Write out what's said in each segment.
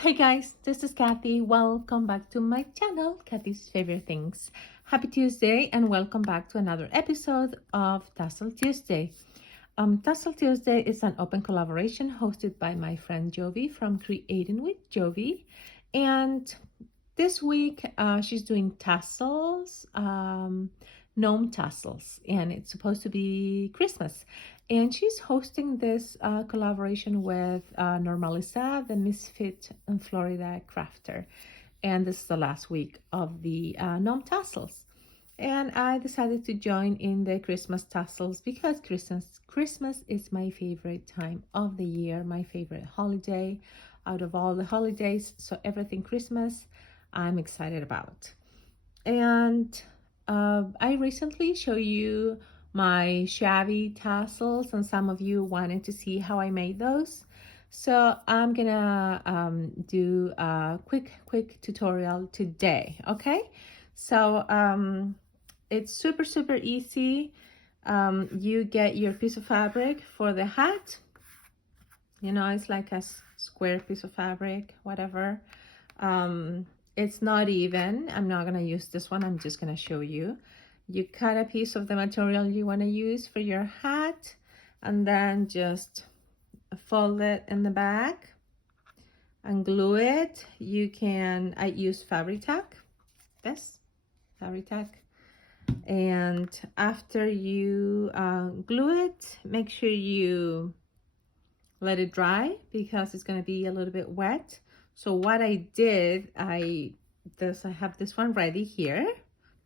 Hey guys, this is Kathy. Welcome back to my channel, Kathy's Favorite Things. Happy Tuesday and welcome back to another episode of Tassel Tuesday. Tassel Tuesday is an open collaboration hosted by my friend Jovi from Creating with Jovi. And this week she's doing tassels, gnome tassels, and it's supposed to be Christmas. And she's hosting this collaboration with Norma Lisa, the Misfit in Florida crafter. And this is the last week of the gnome tassels. And I decided to join in the Christmas tassels because Christmas is my favorite time of the year, my favorite holiday out of all the holidays. So everything Christmas, I'm excited about. And I recently showed you my Shabby tassels, and some of you wanted to see how I made those. So I'm gonna do a quick tutorial today, okay? So it's super easy. You get your piece of fabric for the hat. You know, it's like a square piece of fabric, whatever. It's not even. I'm not gonna use this one. I'm just gonna show you. You cut a piece of the material you want to use for your hat, and then just fold it in the back and glue it. You can, I use fabric tack, this fabric tack. And after you glue it, make sure you let it dry because it's going to be a little bit wet. So what I did, I have this one ready here.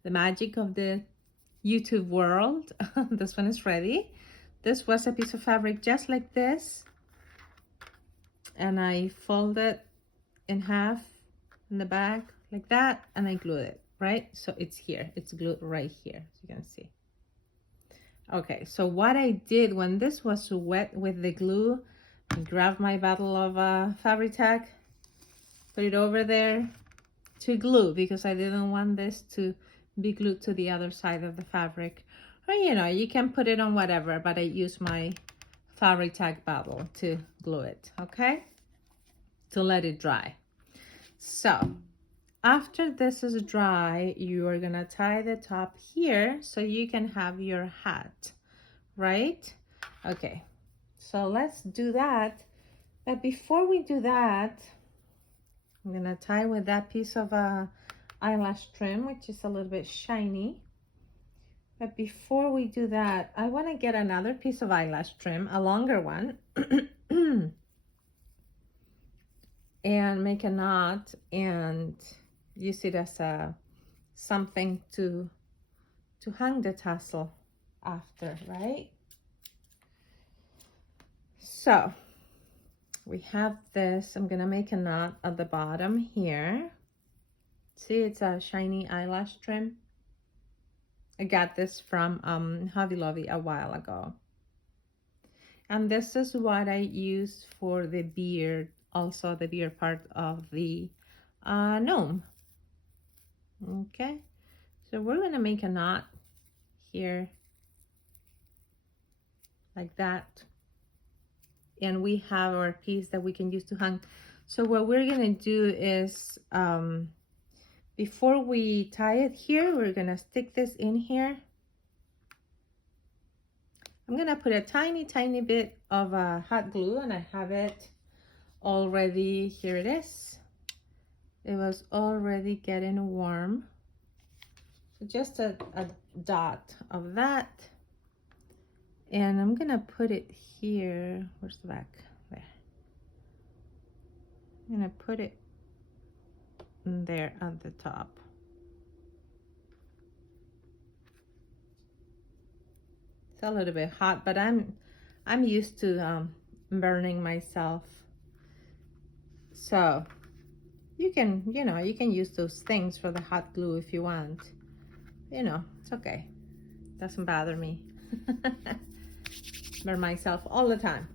The magic of the YouTube world. This one is ready. This was a piece of fabric just like this. And I fold it in half in the back like that. And I glued it, right? So it's here. It's glued right here, as you can see. Okay, so what I did when this was wet with the glue, I grabbed my bottle of fabric tack, put it over there to glue because I didn't want this to be glued to the other side of the fabric. Or you know, you can put it on whatever, but I use my fabric tack bottle to glue it, okay? To let it dry. So after this is dry, you are gonna tie the top here so you can have your hat, right? Okay, so let's do that. But before we do that, I'm gonna tie with that piece of eyelash trim, which is a little bit shiny. But before we do that, I want to get another piece of eyelash trim, a longer one, and make a knot and use it as something to hang the tassel after, right? So we have this. I'm gonna make a knot at the bottom here. See, it's a shiny eyelash trim. I got this from Hobby Lobby a while ago. And this is what I use for the beard, also the beard part of the gnome. Okay, so we're gonna make a knot here like that. And we have our piece that we can use to hang. So what we're gonna do is, before we tie it here, we're gonna stick this in here. I'm gonna put a tiny bit of hot glue, and I have it already. Here it is. It was already getting warm. So just a dot of that. And I'm gonna put it here. Where's the back? There. I'm gonna put it there at the top. It's a little bit hot, but I'm used to burning myself. So you can, you know, you can use those things for the hot glue if you want. You know, it's okay. Doesn't bother me. Burn myself all the time.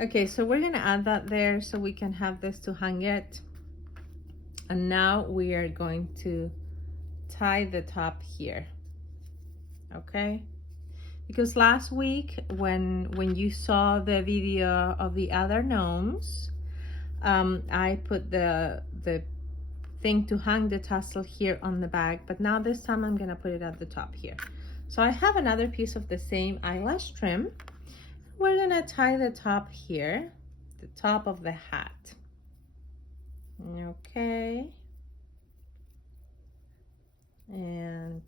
Okay, so we're gonna add that there so we can have this to hang it. And now we are going to tie the top here. Okay, because last week when you saw the video of the other gnomes, I put the thing to hang the tassel here on the back, but now this time I'm gonna put it at the top here. So I have another piece of the same eyelash trim. We're gonna tie the top here, the top of the hat. Okay. And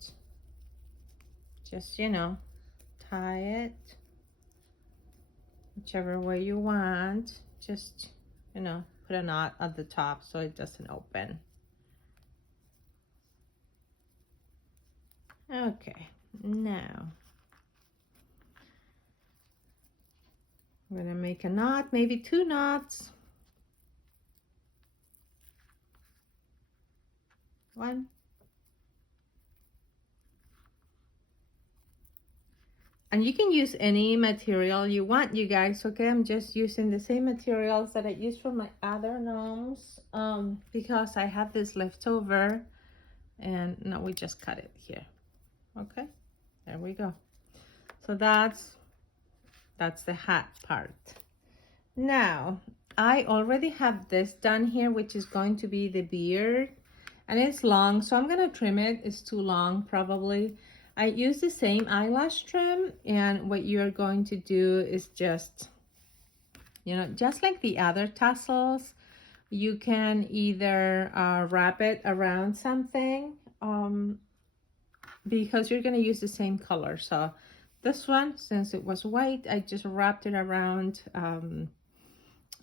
just, you know, tie it whichever way you want. Just, you know, put a knot at the top so it doesn't open. Okay, now I'm gonna make a knot, maybe 2 knots. 1. And you can use any material you want, you guys, okay? I'm just using the same materials that I used for my other gnomes because I had this left over, and now we just cut it here. Okay, there we go. So that's the hat part. Now, I already have this done here, which is going to be the beard, and it's long, so I'm gonna trim it. It's too long, probably. I use the same eyelash trim, and what you're going to do is just, you know, just like the other tassels, you can either wrap it around something because you're going to use the same color. So this one, since it was white, I just wrapped it around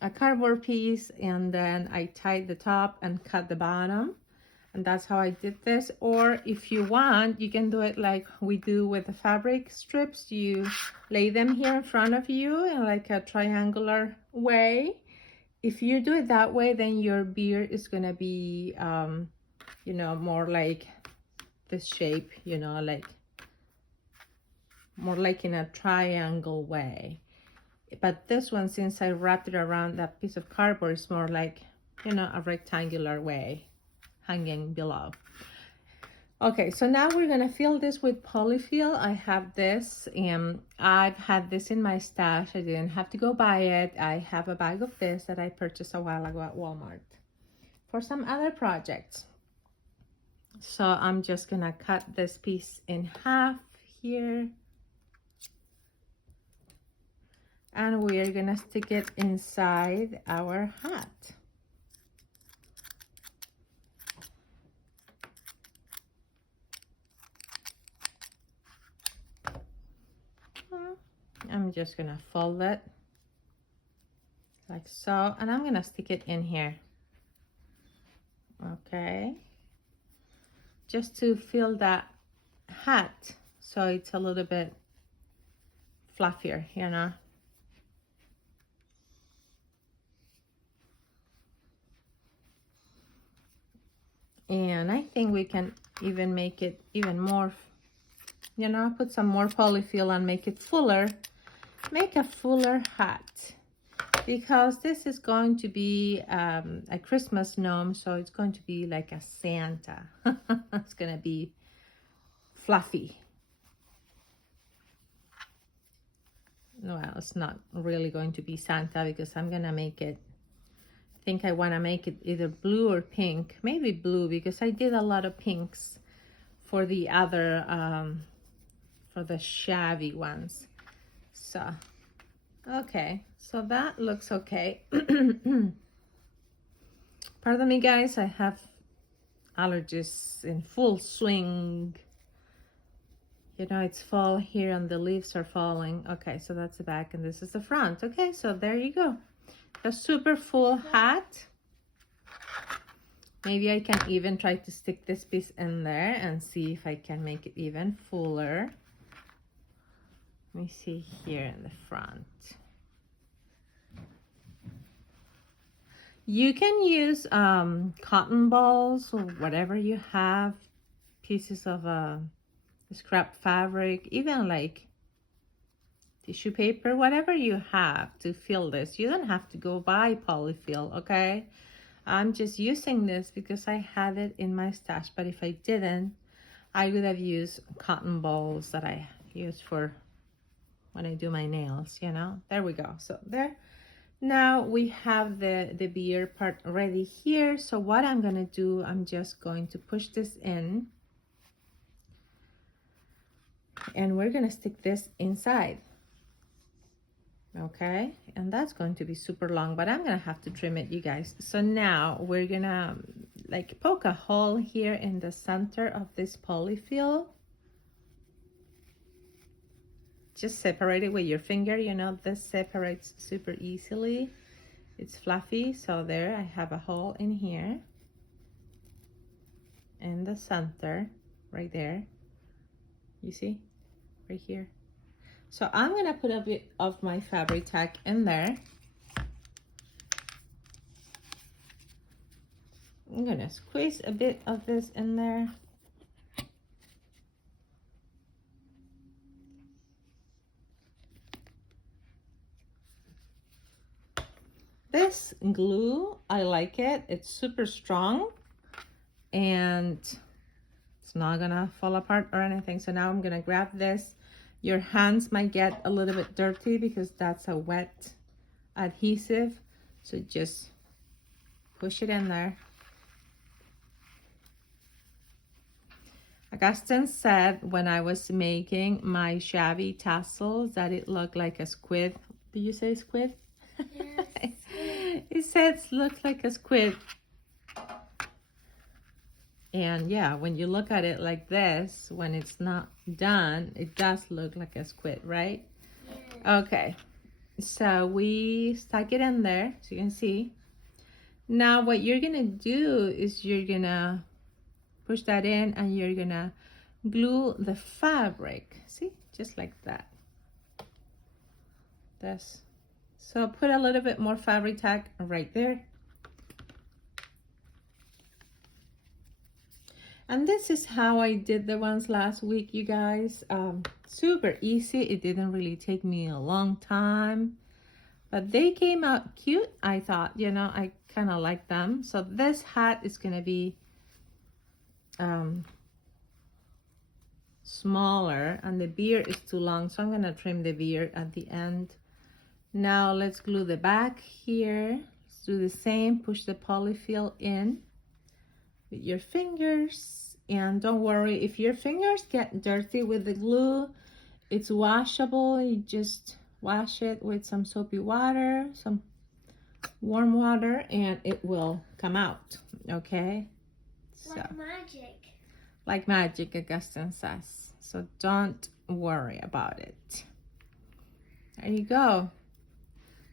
a cardboard piece, and then I tied the top and cut the bottom. And that's how I did this. Or if you want, you can do it like we do with the fabric strips. You lay them here in front of you in like a triangular way. If you do it that way, then your beard is gonna be, you know, more like this shape, you know, like more like in a triangle way. But this one, since I wrapped it around that piece of cardboard, is more like, you know, a rectangular way, hanging below. Okay, so now we're gonna fill this with polyfill. I have this, and I've had this in my stash. I didn't have to go buy it. I have a bag of this that I purchased a while ago at Walmart for some other projects. So I'm just gonna cut this piece in half here, and we're gonna stick it inside our hat. I'm just gonna fold it like so, and I'm gonna stick it in here. Okay, just to fill that hat so it's a little bit fluffier, you know. And I think we can even make it even more, you know, put some more polyfill and make it fuller. Make a fuller hat, because this is going to be a Christmas gnome, so it's going to be like a Santa. It's gonna be fluffy. Well, it's not really going to be Santa because I'm gonna make it, I think I want to make it either blue or pink, maybe blue, because I did a lot of pinks for the other for the Shabby ones. So okay, so that looks okay. Pardon me, guys, I have allergies in full swing. You know, it's fall here and the leaves are falling. Okay, so that's the back and this is the front. Okay, so there you go. A super full hat. Maybe I can even try to stick this piece in there and see if I can make it even fuller. Let me see here in the front. You can use cotton balls or whatever you have, pieces of scrap fabric, even like tissue paper, whatever you have to fill this. You don't have to go buy polyfill, okay? I'm just using this because I had it in my stash, but if I didn't, I would have used cotton balls that I use for when I do my nails, you know. There we go. So there, Now we have the beer part ready here. So what I'm gonna do, I'm just going to push this in and we're gonna stick this inside. Okay, and that's going to be super long, but I'm gonna have to trim it, you guys. So now we're gonna like poke a hole here in the center of this polyfill. Just separate it with your finger. You know, this separates super easily. It's fluffy, so there I have a hole in here in the center right there. You see right here. So I'm gonna put a bit of my fabric tack in there. I'm gonna squeeze a bit of this in there. This glue, I like it. It's super strong and it's not gonna fall apart or anything. So now I'm gonna grab this. Your hands might get a little bit dirty because that's a wet adhesive. So just push it in there. Augustine said when I was making my Shabby tassels that it looked like a squid. Did you say squid? Yes. It says looks like a squid. And yeah, when you look at it like this, when it's not done, it does look like a squid, right? Yes. Okay, so we stuck it in there, so you can see. Now what you're gonna do is you're gonna push that in and you're gonna glue the fabric. See, just like that. This. So put a little bit more fabric tack right there. And this is how I did the ones last week, you guys. Super easy. It didn't really take me a long time, but they came out cute. I thought, you know, I kind of like them. So this hat is gonna be smaller and the beard is too long, so I'm gonna trim the beard at the end. Now let's glue the back here. Let's do the same. Push the polyfill in with your fingers. And don't worry, if your fingers get dirty with the glue, it's washable. You just wash it with some soapy water, some warm water, and it will come out, okay? Like magic. Like magic, Augustine says. So don't worry about it. There you go.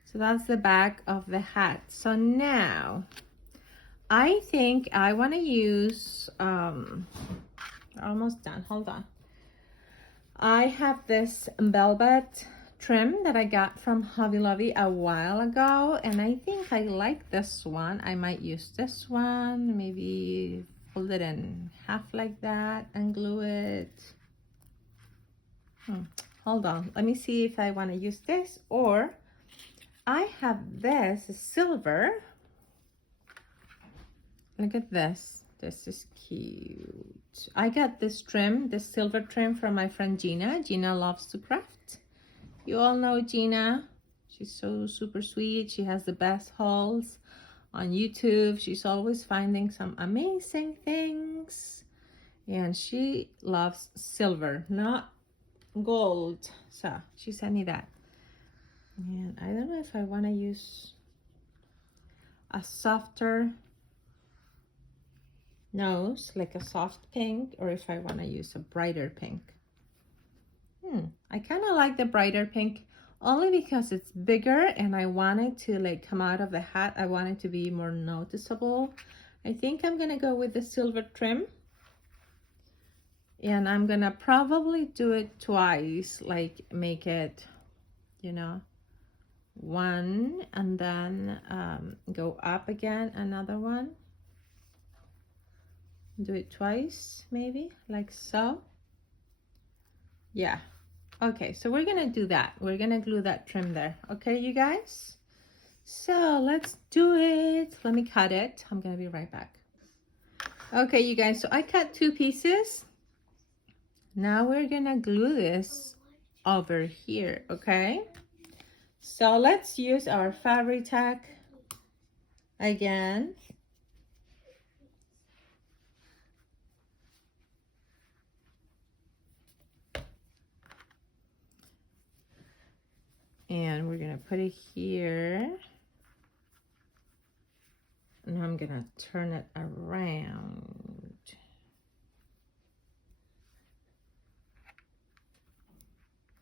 So that's the back of the hat. So now I think I want to use almost done, hold on. I have this velvet trim that I got from Hobby Lobby a while ago, and I think I like this one. I might use this one, maybe fold it in half like that and glue it. Hold on, let me see if I want to use this, or I have this silver. Look at this. This is cute. I got this trim, this silver trim from my friend Gina. Gina loves to craft. You all know Gina. She's so super sweet. She has the best hauls on YouTube. She's always finding some amazing things. And she loves silver, not gold. So she sent me that. And I don't know if I want to use a softer nose, like a soft pink, or if I want to use a brighter pink. I kind of like the brighter pink only because it's bigger and I want it to like come out of the hat. I want it to be more noticeable. I think I'm gonna go with the silver trim, and I'm gonna probably do it twice, like make it, you know, one and then go up again, another one. Do it twice, maybe, like so. Yeah. Okay, so we're gonna do that. We're gonna glue that trim there. Okay, you guys? So let's do it. Let me cut it. I'm gonna be right back. Okay, you guys, so I cut 2 pieces. Now we're gonna glue this over here, okay? So let's use our fabric tack again. And we're gonna put it here. And I'm gonna turn it around.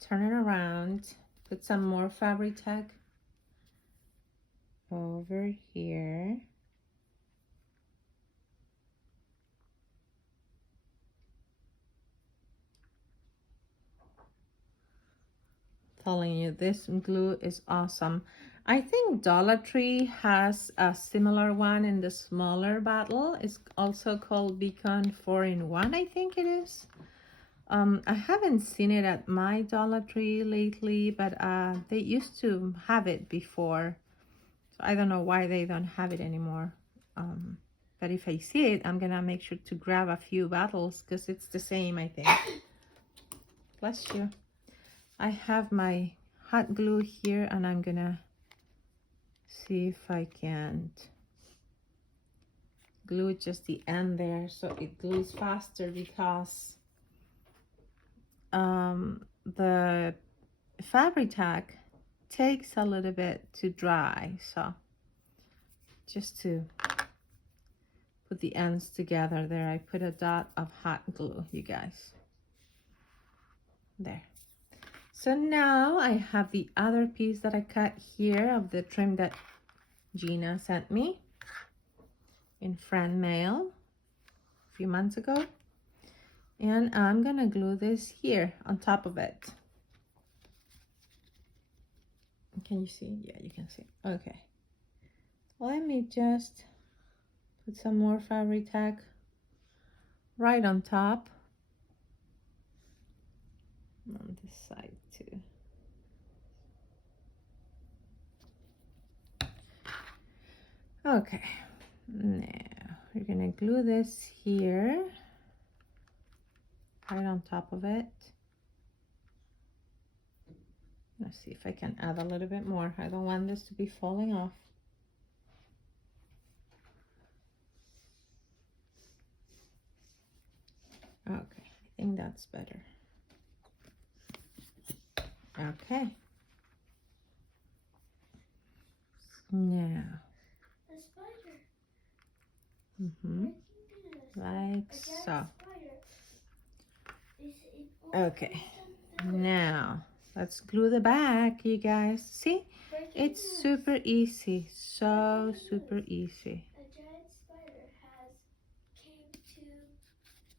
Turn it around. Put some more fabric tack over here. Telling you, this glue is awesome. I think Dollar Tree has a similar one in the smaller bottle. It's also called Beacon 4-in-1, I think it is. I haven't seen it at my Dollar Tree lately, but they used to have it before. So I don't know why they don't have it anymore. But if I see it, I'm gonna make sure to grab a few bottles because it's the same, I think. Bless you. I have my hot glue here and I'm gonna see if I can glue just the end there so it glues faster, because the fabric tack takes a little bit to dry, so just to put the ends together there, I put a dot of hot glue, you guys. There. So now I have the other piece that I cut here of the trim that Gina sent me in friend mail a few months ago. And I'm gonna glue this here on top of it. Can you see? Yeah, you can see. Okay. Let me just put some more fabric tack right on top. On this side too. Okay. Now we're gonna glue this here, right on top of it. Let's see if I can add a little bit more. I don't want this to be falling off. Okay, I think that's better. Okay. Now. A spider. Like so. Okay. Now, let's glue the back, you guys. See? It's super easy. So super easy. A giant spider came to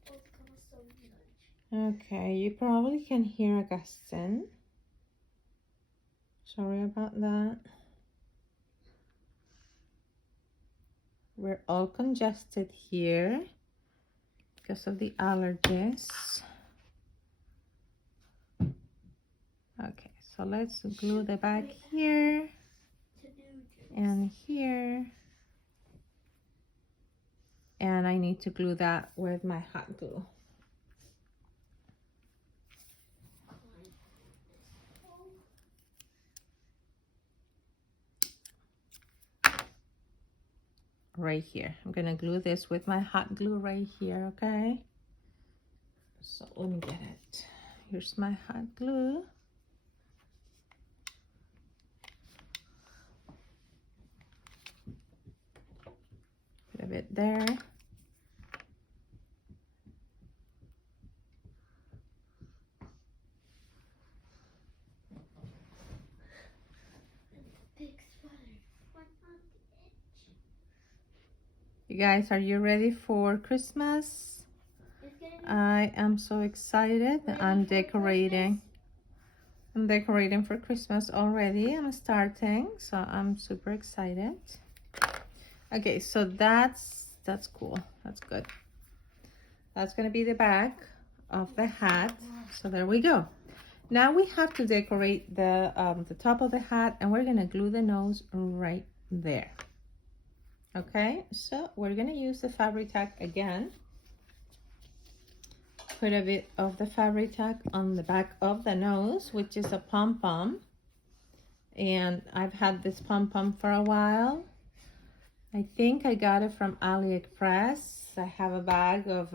become so much. Okay, you probably can hear Augustine. Sorry about that. We're all congested here because of the allergies. Okay, so let's glue the back here and here. And I need to glue that with my hot glue. Right here. I'm gonna glue this with my hot glue right here, okay? So let me get it. Here's my hot glue. Put a bit there. You guys, are you ready for Christmas? I am so excited. I'm decorating. I'm decorating for Christmas already. I'm starting, so I'm super excited. Okay, so that's cool. That's good. That's gonna be the back of the hat. So there we go. Now we have to decorate the top of the hat, and we're gonna glue the nose right there. Okay, so we're gonna use the fabric tack again. Put a bit of the fabric tack on the back of the nose, which is a pom-pom. And I've had this pom-pom for a while. I think I got it from AliExpress. I have a bag of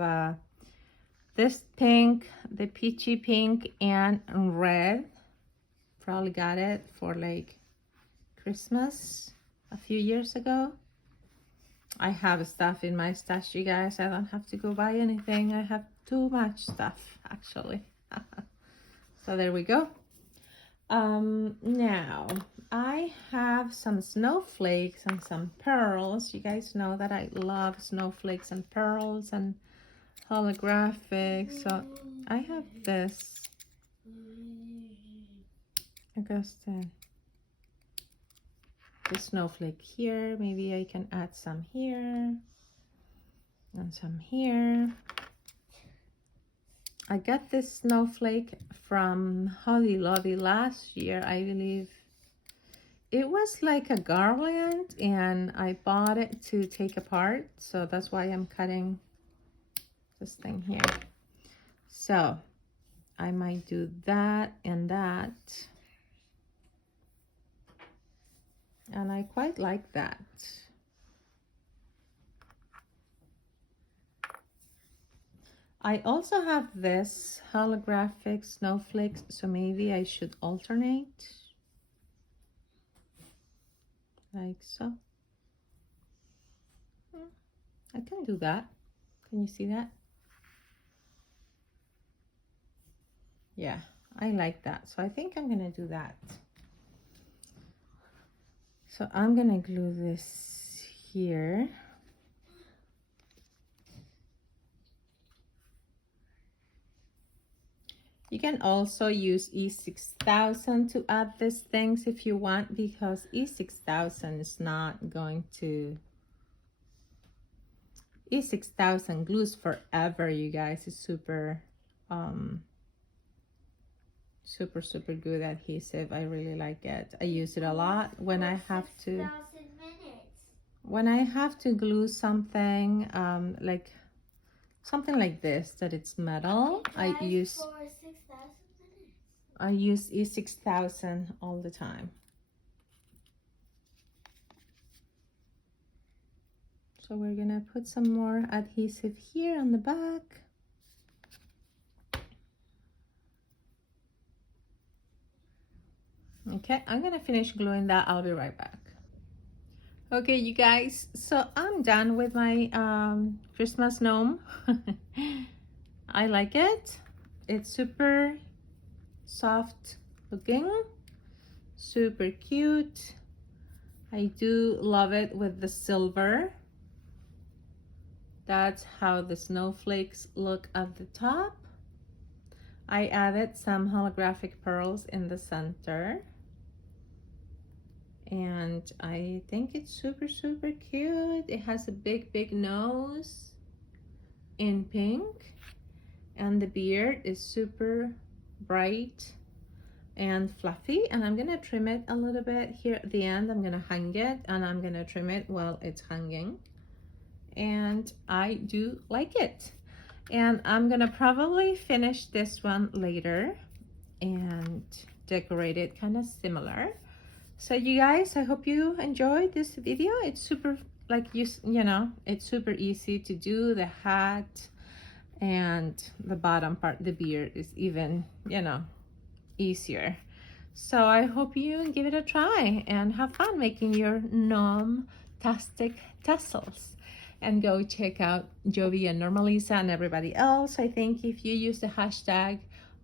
this pink, the peachy pink, and red. Probably got it for like Christmas a few years ago. I have stuff in my stash, you guys. I don't have to go buy anything. I have too much stuff, actually. So there we go. Now I have some snowflakes and some pearls. You guys know that I love snowflakes and pearls and holographic. So I have this. I guess the snowflake here. Maybe I can add some here and some here. I got this snowflake from Hobby Lobby last year, I believe. It was like a garland and I bought it to take apart. So that's why I'm cutting this thing here. So I might do that and that. And I quite like that. I also have this holographic snowflakes, so maybe I should alternate. Like so. I can do that. Can you see that? Yeah, I like that. So I think I'm gonna do that. So I'm gonna glue this here. You can also use E6000 to add these things if you want, because E6000 is not going to... E6000 glues forever, you guys. It's super, super good adhesive. I really like it. I use it a lot when I have to... When I have to glue something, like something like this, that it's metal, I use E6000 all the time. So we're gonna put some more adhesive here on the back. Okay, I'm gonna finish gluing that. I'll be right back. Okay, you guys, so I'm done with my Christmas gnome. I like it. It's super soft looking, super cute. I do love it with the silver. That's how the snowflakes look at the top. I added some holographic pearls in the center. And I think it's super cute. It has a big nose in pink. And the beard is super bright and fluffy. And I'm gonna trim it a little bit here at the end. I'm gonna hang it and I'm gonna trim it while it's hanging. And I do like it. And I'm gonna probably finish this one later and decorate it kind of similar. So you guys, I hope you enjoyed this video. It's super, like, you know, it's super easy to do. The hat and the bottom part, the beard, is even, you know, easier. So I hope you give it a try and have fun making your gnome-tastic tassels. And go check out Jovi and Norma Lisa and everybody else. I think if you use the hashtag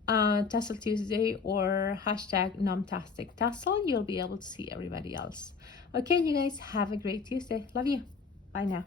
Tassel Tuesday or hashtag Gnometastic Tassel, you'll be able to see everybody else. Okay, you guys, have a great Tuesday. Love you. Bye now.